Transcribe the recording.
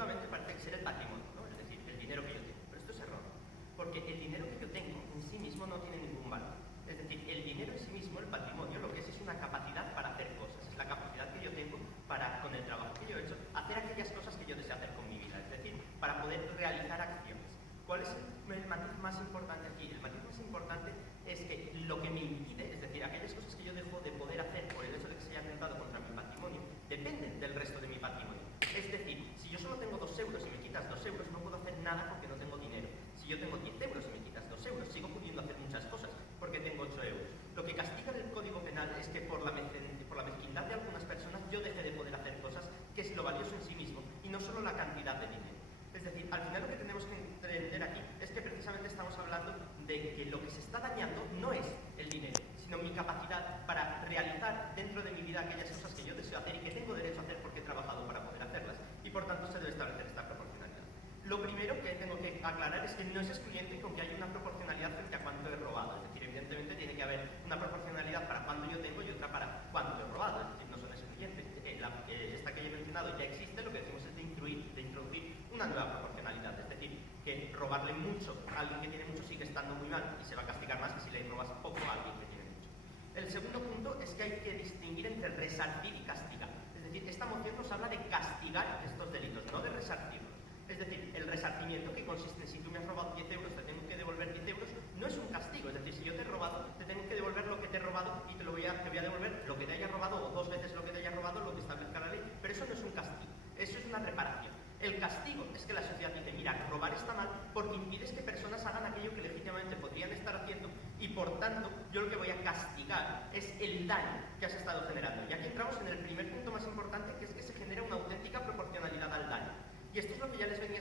intuitivamente parece ser el patrimonio, ¿no? Es decir, el dinero que yo tengo. Pero esto es error, porque el dinero que yo tengo en sí mismo no tiene ningún valor. Es decir, el dinero en sí mismo, el patrimonio, lo que es una capacidad para hacer cosas. Es la capacidad que yo tengo para, con el trabajo que yo he hecho, hacer aquellas cosas que yo deseo hacer con mi vida. Es decir, para poder realizar acciones. ¿Cuál es el matiz más importante aquí? El matiz más importante es que lo que me impide, es decir, aquellas cosas que yo dejo de poder hacer por el hecho de que se haya atentado contra mi patrimonio, dependen del resto de mi patrimonio. Es decir, si yo solo tengo 2 euros y me quitas 2 euros, no puedo hacer nada porque no tengo dinero. Si yo tengo 10 euros y me quitas 2 euros, sigo pudiendo hacer muchas cosas porque tengo 8 euros. Lo que castiga el Código Penal es que por la mezquindad de algunas personas yo deje de poder hacer cosas, que es lo valioso en sí mismo, y no solo la cantidad de dinero. Es decir, al final lo que tenemos que entender aquí es que precisamente estamos hablando de que lo que se está dañando no es el dinero, sino mi capacidad para realizar dentro de mi vida aquellas cosas que yo deseo hacer y que tengo derecho a hacer porque he trabajado para poder hacerlas, y por tanto se debe establecer esta proporcionalidad. Lo primero que tengo que aclarar es que no es excluyente con que haya una proporcionalidad frente a cuánto he robado. Es decir, evidentemente tiene que haber una proporcionalidad para cuánto yo tengo y otra para cuánto he robado. Es decir, no son excluyentes. Esta que ya he mencionado ya existe, lo que decimos es de introducir una nueva proporcionalidad. Es decir, que robarle mucho a alguien que tiene mucho sigue estando muy mal y se va a castigar más que si le robas poco a alguien que tiene mucho. El segundo punto es que hay que distinguir entre resarcir y castigar. Es decir, esta moción nos habla de castigar estos delitos, no de resarcirlos. Es decir, el resarcimiento, que consiste en si tú me has robado 10 euros, te tengo que devolver 10 euros, no es un castigo. Es decir, si yo te he robado, te tengo que devolver lo que te he robado y te voy a devolver lo que te haya robado o 2 veces lo que te haya robado, lo que establezca la ley. Pero eso no es un castigo, eso es una reparación. El castigo es que la sociedad dice, mira, robar está mal porque impides que personas hagan aquello que legítimamente podrían estar haciendo y por tanto yo lo que voy a castigar es el daño que has estado generando. Y aquí entramos en el primer punto más importante, que es que se genera una auténtica proporcionalidad al daño. Y esto es lo que ya les venía